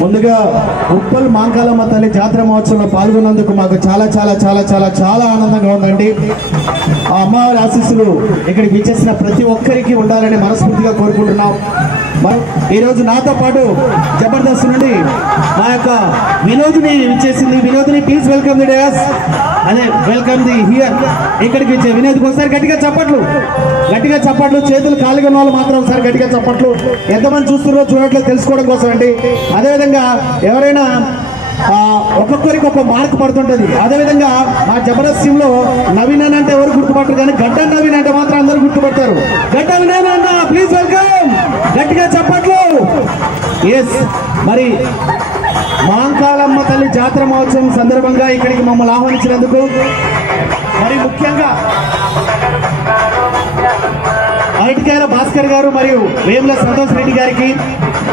ముందుగా ఉప్పల్ మాంకాలమ్మ తల్లి జాతర మహోత్సవంలో పాల్గొన్నందుకు మాకు చాలా చాలా చాలా చాలా చాలా ఆనందంగా ఉందండి. ఆ అమ్మవారి ఆశీస్సులు ఇక్కడికి విచ్చేసిన ప్రతి ఒక్కరికి ఉండాలని మనస్ఫూర్తిగా కోరుకుంటున్నాం. ఈరోజు నాతో పాటు జబర్దస్త్ నుండి మా యొక్క వినోదిని విచ్చేసింది. Vinodini please welcome the dais. అదే వెల్కమ్ ది హియర్. ఇక్కడికి విచ్చే వినోద్కి ఒకసారి గట్టిగా చప్పట్లు, గట్టిగా చప్పట్లు. చేతులు ఖాళీగా ఉన్న వాళ్ళు మాత్రం ఒకసారి గట్టిగా చప్పట్లు. ఎంతమంది చూస్తున్నారో చూడట్లేదు తెలుసుకోవడం కోసం అండి. అదేవిధంగా ఎవరైనా ఒక్కొక్కరికి ఒక్క మార్క్ పడుతుంటది. అదేవిధంగా మా జబర్దస్త్ టీంలో నవీన్ అన్న అంటే ఎవరు గుర్తుపట్టరు, కానీ గడ్డ నవీన్ అంటే మాత్రం అందరూ గుర్తుపడతారు. గడ్డ నవీన్ అన్న ప్లీజ్ వెల్కమ్, గట్టిగా చప్పట్లు. ఎస్, మరి మాంకాలమ్మ తల్లి జాతర మహోత్సవం సందర్భంగా ఇక్కడికి మమ్మల్ని ఆహ్వానించినందుకు, మరి ముఖ్యంగా అరటికాయల భాస్కర్ గారు మరియు వేముల సంతోష్ రెడ్డి గారికి,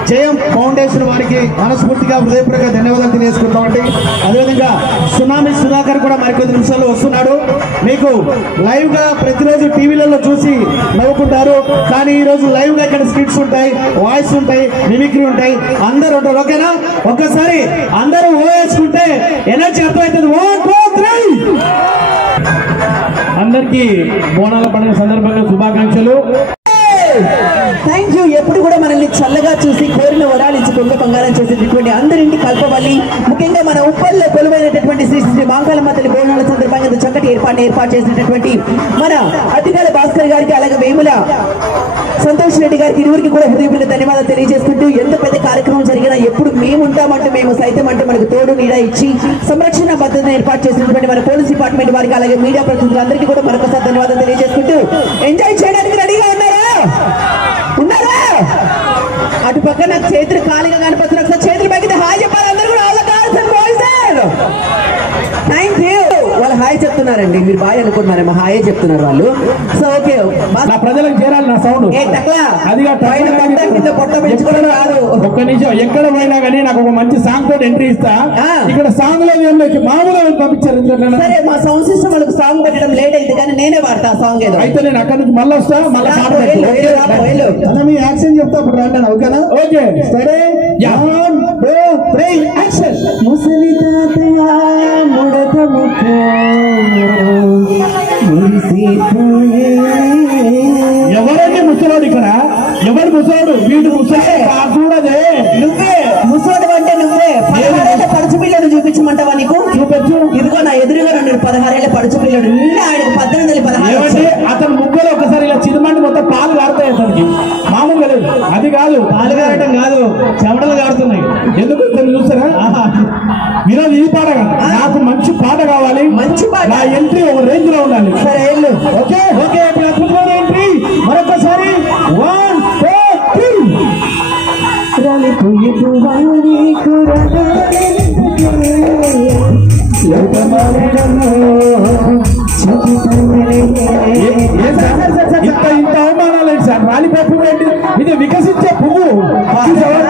జయం ఫౌండేషన్ వారికి మనస్ఫూర్తిగా హృదయపూర్వక ధన్యవాదాలు తెలియజేసుకుంటామండి. అదేవిధంగా సునామీ సుధాకర్ కూడా మరికొద్ది నిమిషాల్లో వస్తున్నాడు. మీకు లైవ్ గా ప్రతిరోజు టీవీలలో చూసి నవ్వుకుంటారు, కానీ ఈ రోజు లైవ్ గా ఇక్కడ స్కిట్స్ ఉంటాయి, వాయిస్ ఉంటాయి, మిమిక్రీ ఉంటాయి, అందరూ ఉంటారు. ఓకేనా? ఒక్కసారి అందరూ ఓ వేసుకుంటే ఎనర్జీ అర్థమవుతుంది. 1 2 3. అందరికీ బోనాల పండుగ సందర్భంగా శుభాకాంక్షలు. Thank you. ఎప్పుడు కూడా మనల్ని చల్లగా చూసి కోరిన వరాలు ఇచ్చి కొంగ బంగారం చేసేటటువంటి అందరింటి కల్పవల్లి, ముఖ్యంగా మన ఉప్పల్లో కొలువైనటువంటి శ్రీ శ్రీ మాంకాలమ్మ తల్లి బోనాల సందర్భంగా చక్కటి ఏర్పాటు చేసినటువంటి మన అతికాల భాస్కర్ గారికి, అలాగే వేముల సంతోష్ రెడ్డి గారికి, ఇరువురికి కూడా హృదయపూర్వక ధన్యవాదాలు తెలియజేసుకుంటూ, ఎంత పెద్ద కార్యక్రమం జరిగినా ఎప్పుడు మేము ఉంటామంటే మేము సైతం అంటే మనకు తోడు నీడ ఇచ్చి సంరక్షణ భద్రతను ఏర్పాటు చేసినటువంటి మన పోలీస్ డిపార్ట్మెంట్ వారికి, అలాగే మీడియా ప్రతినిధులందరికీ కూడా మరొకసారి ధన్యవాదాలు తెలియజేసుకుంటూ, ఎంజాయ్ చేయడానికి రెడీగా ఉన్నారా? అటు పక్క నాకు చేతులు ఖాళీగా కనిపిస్తున్నారు. ఒకసారి చేతులు పైకి హాయ్ చెప్పాలి అందరూ కూడా. Thank you. వాళ్ళు హాయ్ చెప్తున్నారండి, మీరు బాయ్ అనుకుంటున్నారేమో, హాయే చెప్తున్నారు వాళ్ళు. సో ఓకే, ప్రజలకు చేరాలి నా సౌండ్. పొట్ట పెంచుకోవడం రాదు. ఒక్క నిమిషం, ఎక్కడ పోయినా కానీ నాకు ఒక మంచి సాంగ్ తోటి ఎంట్రీ ఇస్తా. ఇక్కడ సాంగ్ లో మామూలుగా పంపించారు. సరే, మా సౌండ్ సిస్టమ్ వాళ్ళకి సాంగ్ పెట్టడం లేట్ అయింది, కానీ నేనే పాడతా సాంగ్ ఏదో. అయితే నేను అక్కడ నుంచి మళ్ళీ వస్తా, మళ్ళీ మీ యాక్షన్ చెప్తా. అప్పుడు రండి. ఓకేనా? ఓకే, సరే. ముసలి తాతయ్య ముడతముఖ ఎవరండి ముసలోడు? ఇక్కడ ఎవరు ముసలోడు? వీడు ముసలే చూడదే. నువ్వే ముసలోడు అంటే నువ్వే. 16 ఏళ్ల పడుచు పిల్లడు చూపించమంటావా? నీకు చూపించు. ఇదిగో నా ఎదురుగా 16 ఏళ్ల పడుచు పిల్లడు. నిన్న ఆయనకు 18 16. అతను ముగ్గులో ఒకసారి ఇలా చిరుమండి మొత్తం పాలు కారుతాయి అతనికి. మామూలుగా లేదు. అది కాదు, పాలు కారటం కాదు, చెమటలు కారుతున్నాయి. ఎందుకు ఇతను చూస్తారా? వినోద్, ఈ పాట నాకు మంచి పాట కావాలి. మంచి పాట. నా ఎంట్రీ ఒక రేంజ్ లో ఉండాలి. సరే, ఓకే ఓకే. అద్భుతమైన ఎంట్రీ మరొకసారి. 1 2 3. ఇంత అవమానాలేదు సార్. రాలిపోయే పువ్వు ఏంటి? ఇది వికసించే పువ్వు.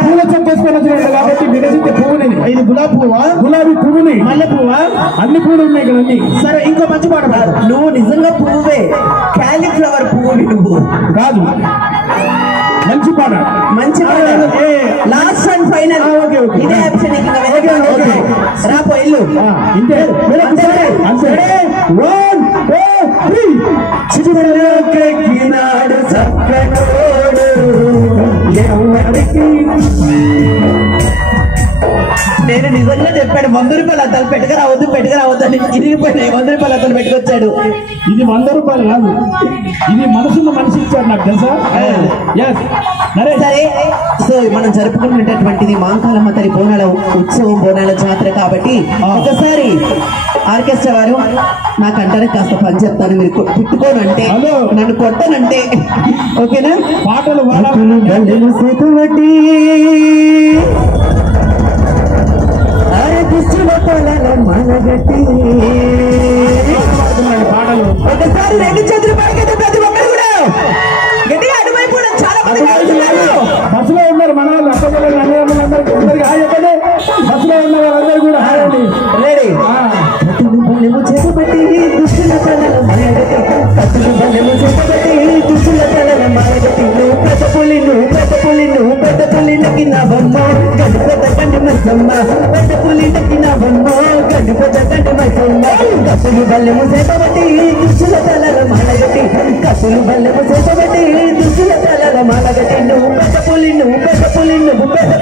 పూల చొక్కేసుకొని వచ్చినట్టు కాబట్టి వికసించే పువ్వు. ఇది గులాబీ పువ్వా? గులాబీ పువ్వుని. మల్లె పువ్వా? అన్ని పువ్వులు ఉన్నాయి కదా. సరే, ఇంకో మంచి పాట పాడు. నువ్వు నిజంగా పువ్వే, క్యాలీఫ్లవర్ పువ్వు నువ్వు కాదు. మంచి పాట, మంచి పాట. Last and final. ఇదే ఆప్షన్. రాపో ఇల్లు. ఇంతే. 1 2 3. చిరునాడు చక్కటోడు నేను నిజంగా చెప్పాడు. 100 రూపాయలు అతను పెట్టుకురావద్దు అని ఇరిగిపోయినాయి. 100 రూపాయలు అతను పెట్టుకొచ్చాడు. ఇది 100 రూపాయలు కాదు, ఇది మనసున్న మనిషి ఇచ్చాడు నాకు తెలుసా. సరే, సో మనం జరుపుకున్నటువంటిది మాంకాలమ్మ తల్లి బోనాల ఉత్సవం, బోనాల జాతర కాబట్టి ఒకసారి ఆర్కెస్ట్రా వారు నాకంటానే కాస్త పని చెప్తాను, మీరు తిట్టుకోనంటే నన్ను కొట్టనంటే ఓకేనా? పాటలు సేతుబట్టి మనగట్టి పాటలు ఒకసారి రెండు చేతులు పైకెత్తి ప్రతి ఒక్కరు కూడా గట్టిగా అటువైపు చాలా మంది బస్సులో ఉన్నారు మన వాళ్ళు అక్కలు అన్నయ్యలందరికీ హాయ్ చెప్పండి. బస్సులో ఉన్న వాళ్ళందరూ కూడా హాయ్ అండి. రెడీ చేపట్టి దుష్టుల తలల మాయగట్టి కత్తులు బలము చేపట్టి దుష్టుల తలల మాయగట్టి నువ్వు పెద్ద పులి పెద్ద పులి నవ్వమ్మ గడ్డి పెద్ద కండి మసమ్మ పెద్ద పులి నవ్వమ్మ గడ్డి పెద్ద కండి మసమ్మ కత్తులు బలము చేపట్టి దుష్టుల తలల మాయగట్టి కత్తులు బలము చేపట్టి దుష్టుల తలల మాయగట్టి నువ్వు పెద్ద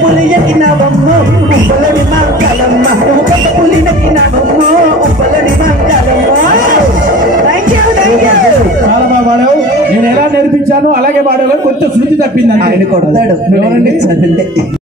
పులి ఎక్కినావమ్మ ఉప్పలని మంగళమ్మ నువ్వు పెద్ద పులి ఎక్కినావమ్మ ఉప్పలని మంగళమ్మ. చాలా బాగా పాడావు. నేను ఎలా నేర్పించాను అలాగే పాడావు, కొంచెం శృతి తప్పింది. ఆయన కొడతాడు.